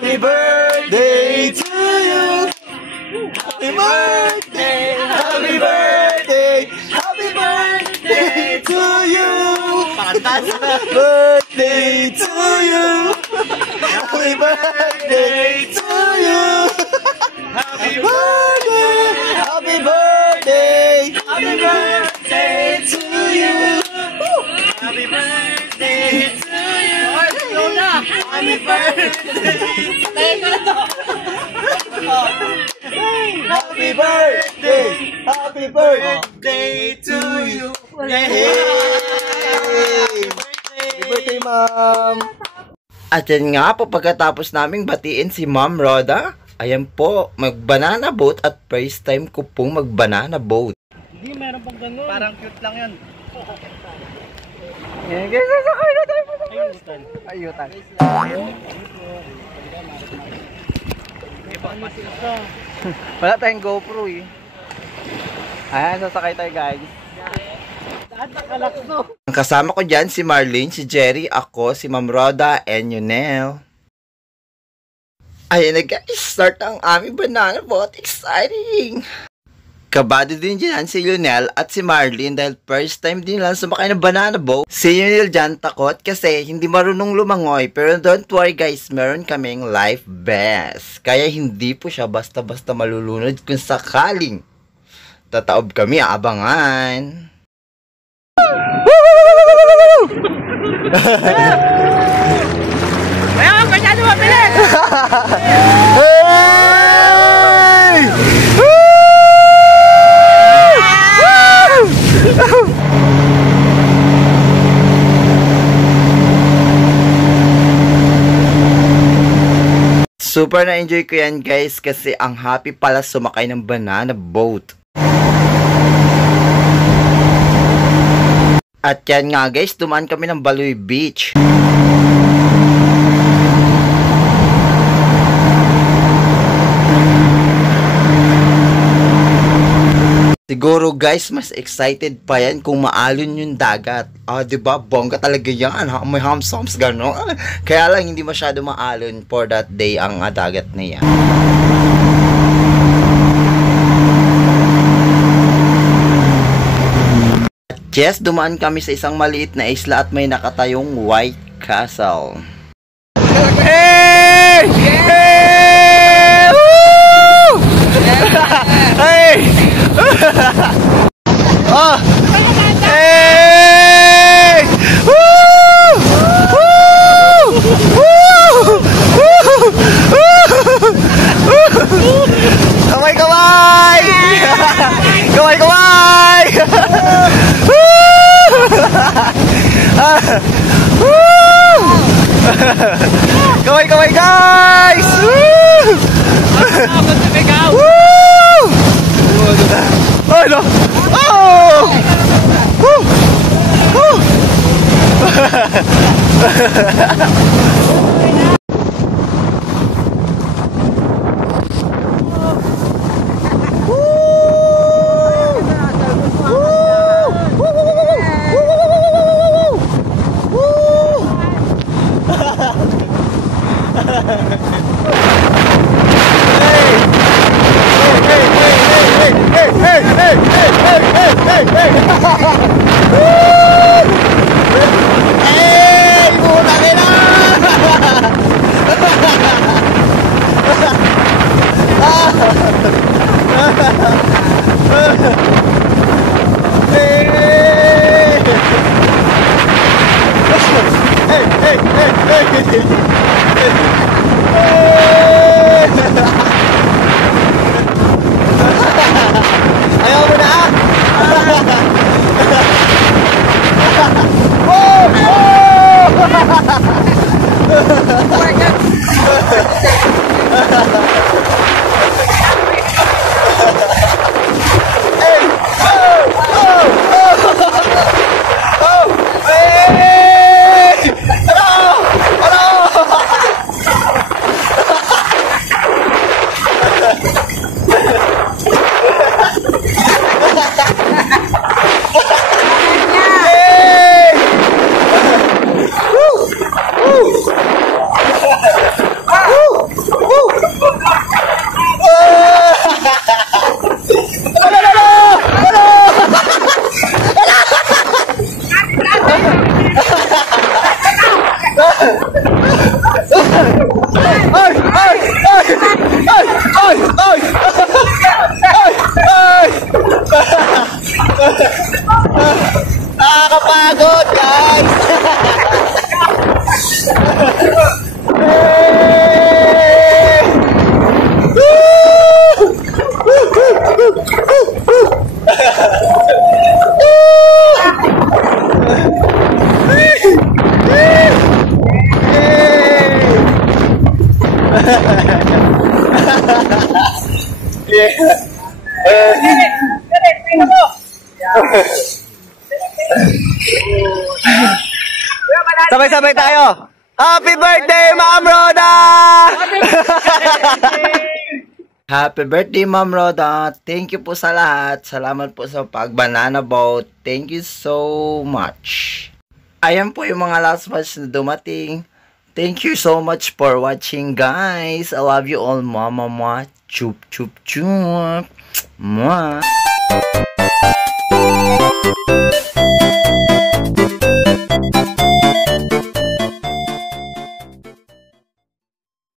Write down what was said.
Happy birthday to you. Happy birthday, happy birthday, happy birthday to you. Birthday to you. Happy birthday to you. Happy birthday, happy birthday, happy birthday to you. Happy birthday to you. Happy birthday. Happy birthday! Happy birthday to you! Yay! Happy birthday, Ma'am! At yan nga po, pagkatapos naming batiin si Ma'am Roda, ayan po, mag-banana boat at first time ko pong mag-banana boat. Hindi, meron pang ganun. Parang cute lang yan. Ayan guys, sasakay na tayo po sa Ayutan. Ayutan. Wala tayong GoPro eh. Ayan, sasakay tayo guys. Ang kasama ko dyan si Marlene, si Jerry, ako, si Ma'am Roda, and Yunel. Ayan na guys, start ang aming banana boat. Exciting! Kabado din dyan si Yunel at si Marlene dahil first time din lang sumakay ng banana boat. Si Yunel dyan takot kasi hindi marunong lumangoy. Pero don't worry guys, meron kaming life vest. Kaya hindi po siya basta-basta malulunod kung sakaling tataob kami, abangan. Ayan, masyado mabilis! Super na-enjoy ko yan guys kasi ang happy pala sumakay ng banana boat. At yan nga guys, dumaan kami ng Baloy Beach. Siguro guys, mas excited pa yan kung maalon yung dagat. Ah, diba? Bongga talaga yan. May hamsams gano'n. Kaya lang hindi masyado maalon for that day ang dagat na yan. At yes, dumaan kami sa isang maliit na isla at may nakatayong White Castle. Hey! Hey! Woo! Hey! Oh! Hey! Woo! Woo! Woo! Kamay, kamay! Kamay, kamay! Kamay, kamay, guys! Oh no! Oh! Woo! Woo! Ayaw mo na ah! Oh! Oh! Sabay-sabay tayo. Happy birthday, Ma'am Roda! Happy birthday, Ma'am Roda. Thank you po sa lahat. Salamat po sa pag-banana boat. Thank you so much. Ayan po yung mga last match na dumating. Thank you so much for watching, guys. I love you all, mama. Chup, chup, chup. Mwah.